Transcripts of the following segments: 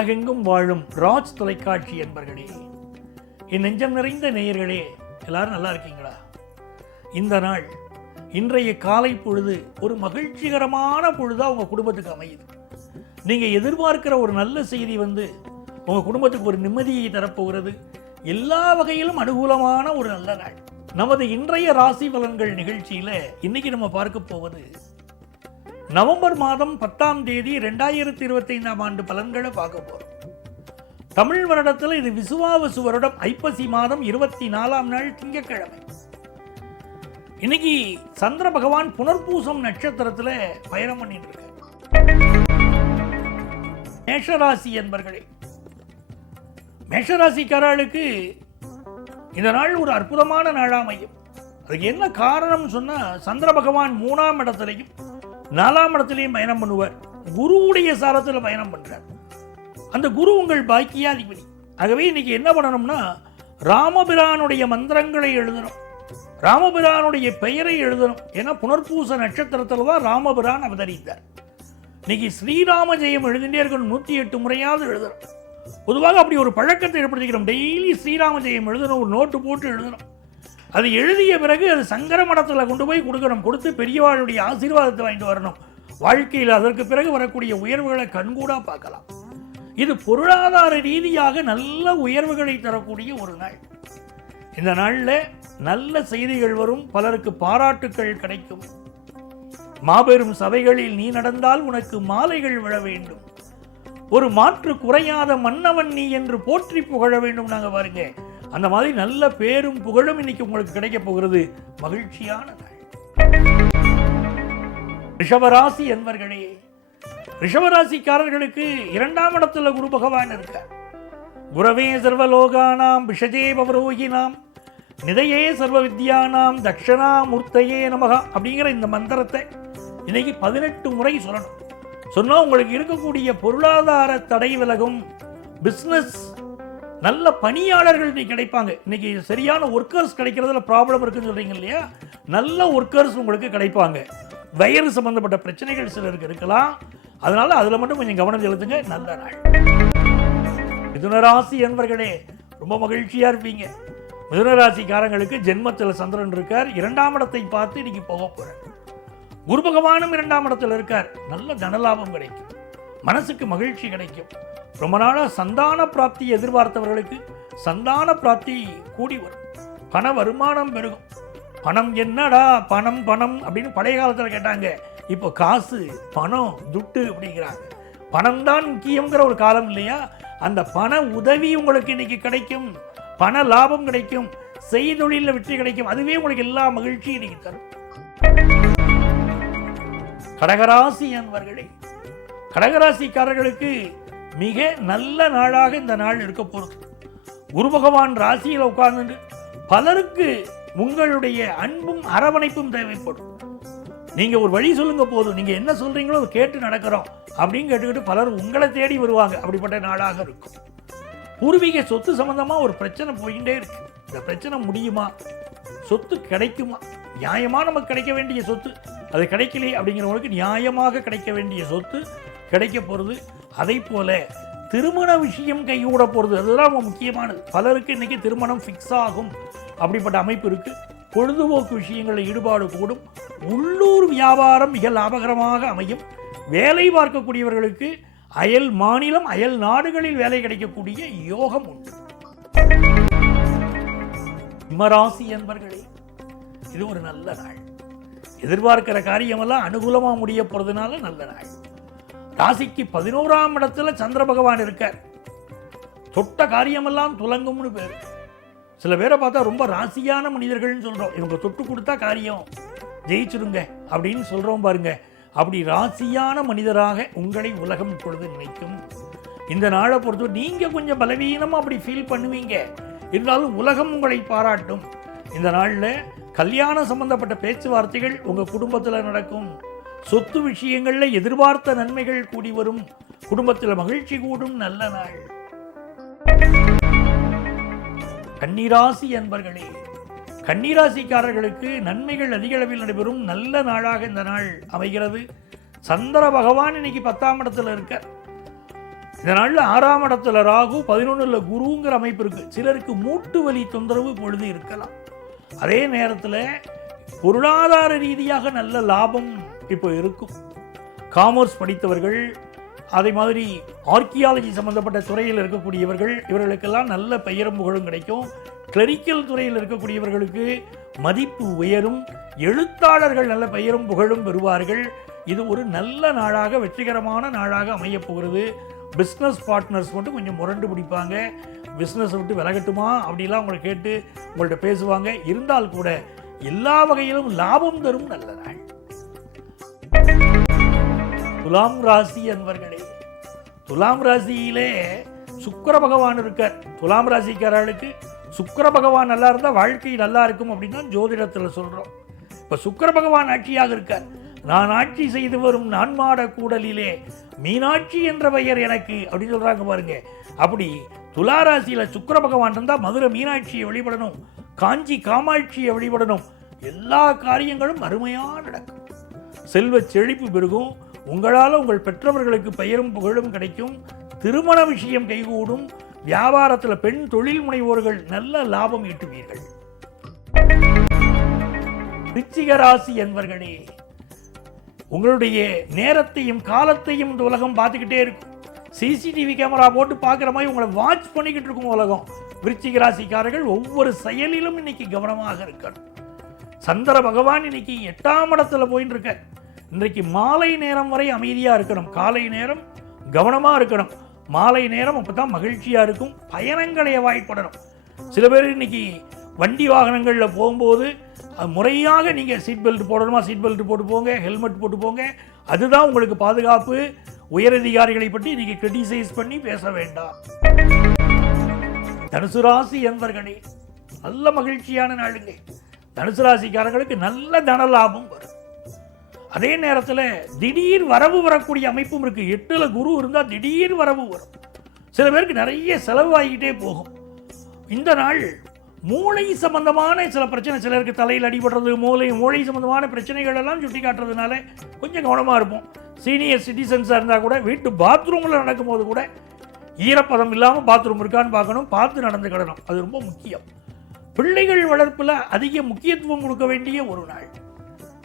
உலகெங்கும் வாழும் ராஜ் தொலைக்காட்சி என்பர்களே என் நெஞ்சம் நிறைந்த நேயர்களே எல்லாரும் நல்லா இருக்கீங்களா? இந்த நாள் இன்றைய காலை பொழுது ஒரு மகிழ்ச்சிகரமான பொழுதா உங்க குடும்பத்துக்கு அமையுது. நீங்க எதிர்பார்க்கிற ஒரு நல்ல செய்தி வந்து உங்க குடும்பத்துக்கு ஒரு நிம்மதியை தரப்போகிறது. எல்லா வகையிலும் அனுகூலமான ஒரு நல்ல நாள். நமது இன்றைய ராசி பலன்கள் நிகழ்ச்சியில இன்னைக்கு நம்ம பார்க்க போவது நவம்பர் மாதம் பத்தாம் தேதி ரெண்டாயிரத்தி இருபத்தைந்தாம் ஆண்டு பலன்களை பார்க்க போகிறோம் தமிழ் வருடத்தில் இது விசுவாவசு வருடம் ஐப்பசி மாதம் இருபத்தி நாலாம் நாள் திங்கட்கிழமை. இன்னைக்கு சந்திர பகவான் புனர்பூசம் நட்சத்திரத்துல பயணம் பண்ணிட்டு இருக்கார் மேஷராசி என்பர்களே மேஷராசிக்காரர்களுக்கு இந்த நாள் ஒரு அற்புதமான நாளா அமையும் அதுக்கு என்ன காரணம் சொன்னா சந்திர பகவான் மூணாம் இடத்துலையும் நாலாம் இடத்துலையும் பயணம் பண்ணுவார். குருவுடைய சாரத்தில் பயணம் பண்ணுறார் அந்த குரு உங்கள் பாக்கியாதிபதி. ஆகவே இன்னைக்கு என்ன பண்ணணும்னா ராமபிரானுடைய மந்திரங்களை எழுதணும். ராமபிரானுடைய பெயரை எழுதணும். ஏன்னா புனர்பூச நட்சத்திரத்தில் தான் ராமபிரான் அவதரித்தார். இன்னைக்கு ஸ்ரீராம ஜெயம் எழுதிட்டே இருக்கணும். நூற்றி எட்டு முறையாவது எழுதணும். பொதுவாக அப்படி ஒரு பழக்கத்தை ஏற்படுத்திக்கிறோம். டெய்லி ஸ்ரீராம ஜெயம் எழுதணும். ஒரு நோட்டு போட்டு எழுதணும். அது எழுதிய பிறகு அது சங்கர மடத்தில் கொண்டு போய் கொடுக்கணும். கொடுத்து பெரியவாளுடைய ஆசீர்வாதத்தை வாங்கிட்டு வரணும். வாழ்க்கையில் அதற்கு பிறகு வரக்கூடிய உயர்வுகளை கண்கூடா பார்க்கலாம். இது பொருளாதார ரீதியாக நல்ல உயர்வுகளை தரக்கூடிய ஒரு நாள். இந்த நாளில் நல்ல செய்திகள் வரும் பலருக்கு பாராட்டுக்கள் கிடைக்கும். மாபெரும் சபைகளில் நீ நடந்தால் உனக்கு மாலைகள் விழ வேண்டும். ஒரு மாற்று குறையாத மன்னவன் நீ என்று போற்றி புகழ வேண்டும். நாங்க பாருங்க அந்த மாதிரி நல்ல பேரும் புகழும் இன்னைக்கு உங்களுக்கு கிடைக்க போகிறது மகிழ்ச்சியான நாள். ரிஷபராசி என்பர்களே ரிஷபராசிக்காரர்களுக்கு இரண்டாம் இடத்துல குரு பகவான் இருக்கார். குரவே சர்வலோகானாம் விஷஜே பவரோகினாம் நிதையே சர்வ வித்யானாம் தக்ஷணாமூர்த்தையே நமகா அப்படிங்கிற இந்த மந்திரத்தை இன்னைக்கு பதினெட்டு முறை சொல்லணும். சொன்னால் உங்களுக்கு இருக்கக்கூடிய பொருளாதார தடை விலகும் பிஸ்னஸ் நல்ல பணியாளர்கள் இன்னைக்கு கிடைப்பாங்க. இன்னைக்கு சரியான ஒர்க்கர்ஸ் கிடைக்கிறதுல ப்ராப்ளம் இருக்குன்னு சொல்கிறீங்க இல்லையா? நல்ல ஒர்க்கர்ஸ் உங்களுக்கு கிடைப்பாங்க. வயிறு சம்மந்தப்பட்ட பிரச்சனைகள் சிலருக்கு இருக்கலாம். அதனால் அதில் மட்டும் கொஞ்சம் கவனம் செலுத்துங்க. நல்ல நாள். மிதுனராசி என்பர்களே ரொம்ப மகிழ்ச்சியாக இருப்பீங்க. மிதுனராசிக்காரங்களுக்கு ஜென்மத்தில் சந்திரன் இருக்கார். இரண்டாம் இடத்தை பார்த்து இன்னைக்கு போக போகிறார் குரு பகவானும் இரண்டாம் இடத்தில் இருக்கார். நல்ல தனலாபம் கிடைக்கும். மனசுக்கு மகிழ்ச்சி கிடைக்கும். ரொம்ப நாளாக சந்தான பிராப்தி எதிர்பார்த்தவர்களுக்கு சந்தான பிராப்தி கூடி வரும். பண வருமானம் பெருகும். பணம் என்னடா பணம் பணம் அப்படின்னு பழைய காலத்தில் கேட்டாங்க. இப்போ காசு பணம் துட்டு அப்படிங்கிறாங்க. பணம் தான் முக்கியங்கிற ஒரு காலம் இல்லையா? அந்த பண உதவி உங்களுக்கு இன்னைக்கு கிடைக்கும். பண லாபம் கிடைக்கும். செய்தொழிலில் வெற்றி கிடைக்கும். அதுவே உங்களுக்கு எல்லா மகிழ்ச்சியும் இன்னைக்கு தரும். கடகராசி என்பர்களே கடகராசிக்காரர்களுக்கு மிக நல்ல நாளாக இந்த நாள் இருக்க போகிறது குரு பகவான் ராசியில் உட்கார்ந்து பலருக்கு உங்களுடைய அன்பும் அரவணைப்பும் தேவைப்படும். நீங்க ஒரு வழி சொல்லுங்க போதும். நீங்க என்ன சொல்றீங்களோ அதை கேட்டு நடக்கிறோம் அப்படின்னு கேட்டுக்கிட்டு பலர் உங்களை தேடி வருவாங்க. அப்படிப்பட்ட நாளாக இருக்கும். பூர்வீக சொத்து சம்பந்தமா ஒரு பிரச்சனை போயிட்டே இருக்கு. இந்த பிரச்சனை முடியுமா? சொத்து கிடைக்குமா? நியாயமா நமக்கு கிடைக்க வேண்டிய சொத்து? அது கிடைக்கலையே அப்படிங்கிறவங்களுக்கு நியாயமாக கிடைக்க வேண்டிய சொத்து கிடைக்க போகிறது அதை போல திருமண விஷயம் கைகூட போகிறது அதுதான் ரொம்ப முக்கியமானது. பலருக்கு இன்னைக்கு திருமணம் ஃபிக்ஸ் ஆகும். அப்படிப்பட்ட அமைப்பு இருக்குது பொழுதுபோக்கு விஷயங்களில் ஈடுபாடு கூடும். உள்ளூர் வியாபாரம் மிக லாபகரமாக அமையும். வேலை பார்க்கக்கூடியவர்களுக்கு அயல் மாநிலம் அயல் நாடுகளில் வேலை கிடைக்கக்கூடிய யோகம் உண்டு. சிம்மராசி என்பர்களே இது ஒரு நல்ல நாள். எதிர்பார்க்கிற காரியமெல்லாம் அனுகூலமா முடிய போறதுனால நல்ல நாள். ராசிக்கு பதினோராம் இடத்துல சந்திர பகவான் இருக்கார். தொட்ட காரியமெல்லாம் துலங்கும்னு பேர். சில பேரை பார்த்தா ரொம்ப ராசியான மனிதர்கள்னு சொல்கிறோம் இவங்க தொட்டு கொடுத்தா காரியம். ஜெயிச்சிருங்க அப்படின்னு சொல்கிறோம் பாருங்க. அப்படி ராசியான மனிதராக உங்களை உலகம் இப்பொழுது நினைக்கும். இந்த நாளை பொறுத்து நீங்கள் கொஞ்சம் பலவீனமாக அப்படி ஃபீல் பண்ணுவீங்க. இருந்தாலும் உலகம் உங்களை பாராட்டும். இந்த நாளில் கல்யாணம் சம்பந்தப்பட்ட பேச்சுவார்த்தைகள் உங்கள் குடும்பத்தில் நடக்கும். சொத்து விஷயங்களில் எதிர்பார்த்த நன்மைகள் கூடி வரும். குடும்பத்தில் மகிழ்ச்சி கூடும். நல்ல நாள். கன்னிராசி என்பர்களே கன்னிராசிக்காரர்களுக்கு நன்மைகள் அதிக அளவில் நடைபெறும். நல்ல நாளாக இந்த நாள் அமைகிறது. சந்திர பகவான் இன்னைக்கு பத்தாம் இடத்துல இருக்க இந்த நாளில் ஆறாம் இடத்துல ராகு பதினொன்றில் குருங்கிற அமைப்பு இருக்கு. சிலருக்கு மூட்டு வலி தொந்தரவு பொழுது இருக்கலாம். அதே நேரத்தில் பொருளாதார ரீதியாக நல்ல லாபம் இப்போ இருக்கும். காமர்ஸ் படித்தவர்கள் அதே மாதிரி ஆர்கியாலஜி சம்மந்தப்பட்ட துறையில் இருக்கக்கூடியவர்கள் இவர்களுக்கெல்லாம் நல்ல பெயரும் புகழும் கிடைக்கும். கிளரிக்கல் துறையில் இருக்கக்கூடியவர்களுக்கு மதிப்பு உயரும் எழுத்தாளர்கள் நல்ல பெயரும் புகழும் பெறுவார்கள். இது ஒரு நல்ல நாளாக வெற்றிகரமான நாளாக அமையப் போகிறது. பிஸ்னஸ் பார்ட்னர்ஸ் மட்டும் கொஞ்சம் முரண்டு பிடிப்பாங்க. பிஸ்னஸ் விட்டு விலகட்டுமா? அப்படிலாம் உங்களை கேட்டு உங்கள்கிட்ட பேசுவாங்க. இருந்தால் கூட எல்லா வகையிலும் லாபம் தரும் நல்ல நாள். துலாம் ராசி அன்பர்களே துலாம் ராசியிலே சுக்கர பகவான் இருக்கார். துலாம் ராசிக்காரர்களுக்கு சுக்கர பகவான் நல்லா இருந்தால் வாழ்க்கை நல்லா இருக்கும் அப்படின்னு தான் ஜோதிடத்தில் சொல்கிறோம் இப்போ சுக்கர பகவான் ஆட்சியாக இருக்கார். நான் ஆட்சி செய்து வரும் நான்மாட கூடலிலே மீனாட்சி என்ற பெயர் எனக்கு அப்படின்னு சொல்கிறாங்க பாருங்க. அப்படி துளாராசியில் சுக்கர பகவான் இருந்தால் மதுரை மீனாட்சியை வழிபடணும் காஞ்சி காமாட்சியை வழிபடணும். எல்லா காரியங்களும் அருமையாக நடக்கும். செல்வ செழிப்பு பெருகும். உங்களால் உங்கள் பெற்றவர்களுக்கு பெயரும் புகழும் கிடைக்கும். திருமண விஷயம் கைகூடும். வியாபாரத்தில் பெண் தொழில் முனைவோர்கள் நல்ல லாபம் ஈட்டுவீர்கள். விருச்சிக ராசி என்பர்களே உங்களுடைய நேரத்தையும் காலத்தையும் இந்த உலகம் பார்த்துக்கிட்டே இருக்கும். சிசிடிவி கேமரா போட்டு பார்க்குற மாதிரி உங்களை வாட்ச் பண்ணிக்கிட்டு இருக்கும் உலகம். விருச்சிக ராசிக்காரர்கள் ஒவ்வொரு செயலிலும் இன்னைக்கு கவனமாக இருக்கணும். சந்திர பகவான் இன்னைக்கு எட்டாம் இடத்துல போயின்னு இருக்க இன்றைக்கு மாலை நேரம் வரை அமைதியாக இருக்கணும். காலை நேரம் கவனமாக இருக்கணும். மாலை நேரம் அப்போ தான் மகிழ்ச்சியாக இருக்கும். பயணங்களை வாய்ப்படணும். சில பேர் இன்றைக்கி வண்டி வாகனங்களில் போகும்போது அது முறையாக நீங்கள் சீட் பெல்ட் போடணுமா? சீட் பெல்ட் போட்டு போங்க ஹெல்மெட் போட்டு போங்க. அதுதான் உங்களுக்கு பாதுகாப்பு. உயரதிகாரிகளை பற்றி நீங்கள் கிரிட்டிசைஸ் பண்ணி பேச வேண்டாம். தனுசு ராசி என்பர்களே நல்ல மகிழ்ச்சியான நாளுங்க. தனுசு ராசிக்காரர்களுக்கு நல்ல தன லாபம் வரும். அதே நேரத்தில் திடீர் வரவு வரக்கூடிய அமைப்பும் இருக்குது எட்டில் குரு இருந்தால் திடீர் வரவு வரும். சில பேருக்கு நிறைய செலவாகிக்கிட்டே போகும். இந்த நாள் மூளை சம்பந்தமான சில பிரச்சனை சிலருக்கு தலையில் அடிபடுறது மூளை மூளை சம்பந்தமான பிரச்சனைகள் எல்லாம் சுட்டி காட்டுறதுனால கொஞ்சம் கவனமாக இருப்போம். சீனியர் சிட்டிசன்ஸாக இருந்தால் கூட வீட்டு பாத்ரூமில் நடக்கும்போது கூட ஈரப்பதம் இல்லாமல் பாத்ரூம் இருக்கான்னு பார்க்கணும். பார்த்து நடந்துக்கிடணும் அது ரொம்ப முக்கியம். பிள்ளைகள் வளர்ப்பில் அதிக முக்கியத்துவம் கொடுக்க வேண்டிய ஒரு நாள்.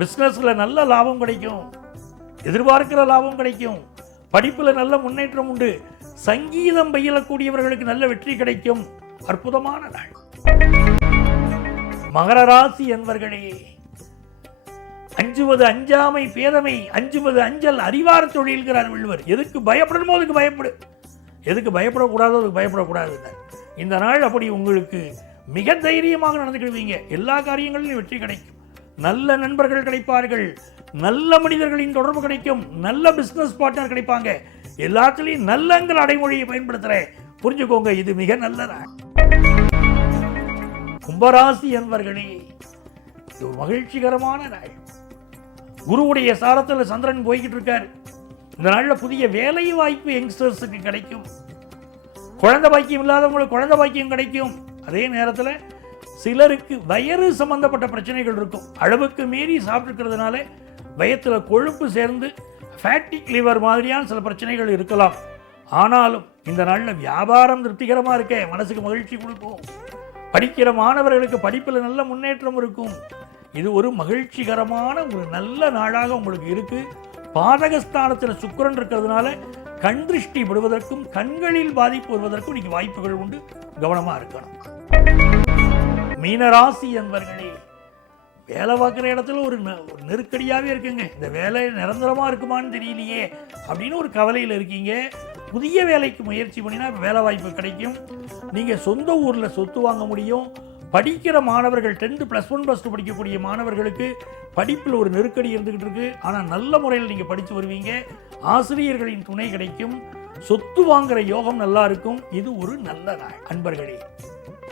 பிஸ்னஸில் நல்ல லாபம் கிடைக்கும். எதிர்பார்க்கிற லாபம் கிடைக்கும். படிப்பில் நல்ல முன்னேற்றம் உண்டு. சங்கீதம் பயிலக்கூடியவர்களுக்கு நல்ல வெற்றி கிடைக்கும். அற்புதமான நாள். மகர ராசி என்பர்களே அஞ்சுவது அஞ்சாமை பேதமை அஞ்சுவது அஞ்சல் அறிவார் தொழில்கிறார் வள்ளுவர் எதுக்கு பயப்படணுமோ அதுக்கு பயப்படு. எதுக்கு பயப்படக்கூடாதோ அதுக்கு பயப்படக்கூடாது. இந்த நாள் அப்படி உங்களுக்கு மிக தைரியமாக நடந்துக்கிடுவீங்க. எல்லா காரியங்களிலும் வெற்றி கிடைக்கும். நல்ல நண்பர்கள் கிடைப்பார்கள். நல்ல மனிதர்களின் தொடர்பு கிடைக்கும். நல்ல பிஸ்னஸ் பார்ட்னர் கிடைப்பாங்க. எல்லாத்துலேயும் நல்லங்கிற அடைமொழியை பயன்படுத்துகிறேன் புரிஞ்சுக்கோங்க இது மிக நல்லதா? கும்பராசி என்பர்களே இது ஒரு மகிழ்ச்சிகரமான நாள். குருவுடைய சாரத்தில் சந்திரன் போய்கிட்டு இருக்கார். இந்த நாளில் புதிய வேலை வாய்ப்பு யங்ஸ்டர்ஸுக்கு கிடைக்கும். குழந்தை பாக்கியம் இல்லாதவங்களுக்கு குழந்தை பாக்கியம் கிடைக்கும். அதே நேரத்தில் சிலருக்கு வயிறு சம்பந்தப்பட்ட பிரச்சனைகள் இருக்கும். அளவுக்கு மீறி சாப்பிட்டுக்கிறதுனால வயத்தில் கொழுப்பு சேர்ந்து ஃபேட்டிக் லிவர் மாதிரியான சில பிரச்சனைகள் இருக்கலாம். ஆனாலும் இந்த நாளில் வியாபாரம் திருப்திகரமாக இருக்க. மனசுக்கு மகிழ்ச்சி கொடுக்கும். படிக்கிற மாணவர்களுக்கு படிப்பில் நல்ல முன்னேற்றம் இருக்கும். இது ஒரு மகிழ்ச்சிகரமான ஒரு நல்ல நாளாக உங்களுக்கு இருக்குது பாதகஸ்தானத்தில் சுக்கிரன் இருக்கிறதுனால கண் திருஷ்டி விடுவதற்கும் கண்களில் பாதிப்பு வருவதற்கும் இன்றைக்கி வாய்ப்புகள் உண்டு. கவனமாக இருக்கணும். மீனராசி என்பர்களே வேலை பார்க்குற இடத்துல ஒரு நெ- ஒரு நெருக்கடியாகவே இருக்குங்க. இந்த வேலை நிரந்தரமாக இருக்குமான்னு தெரியலையே அப்படின்னு ஒரு கவலையில் இருக்கீங்க. புதிய வேலைக்கு முயற்சி பண்ணினா வேலை வாய்ப்பு கிடைக்கும். நீங்கள் சொந்த ஊரில் சொத்து வாங்க முடியும். படிக்கிற மாணவர்கள் tenth plus one plus two படிக்கக்கூடிய மாணவர்களுக்கு படிப்பில் ஒரு நெருக்கடி இருந்துக்கிட்டு இருக்கு. ஆனால் நல்ல முறையில் நீங்கள் படித்து வருவீங்க. ஆசிரியர்களின் துணை கிடைக்கும். சொத்து வாங்குற யோகம் நல்லா இருக்கும். இது ஒரு நல்ல நாள். அன்பர்களே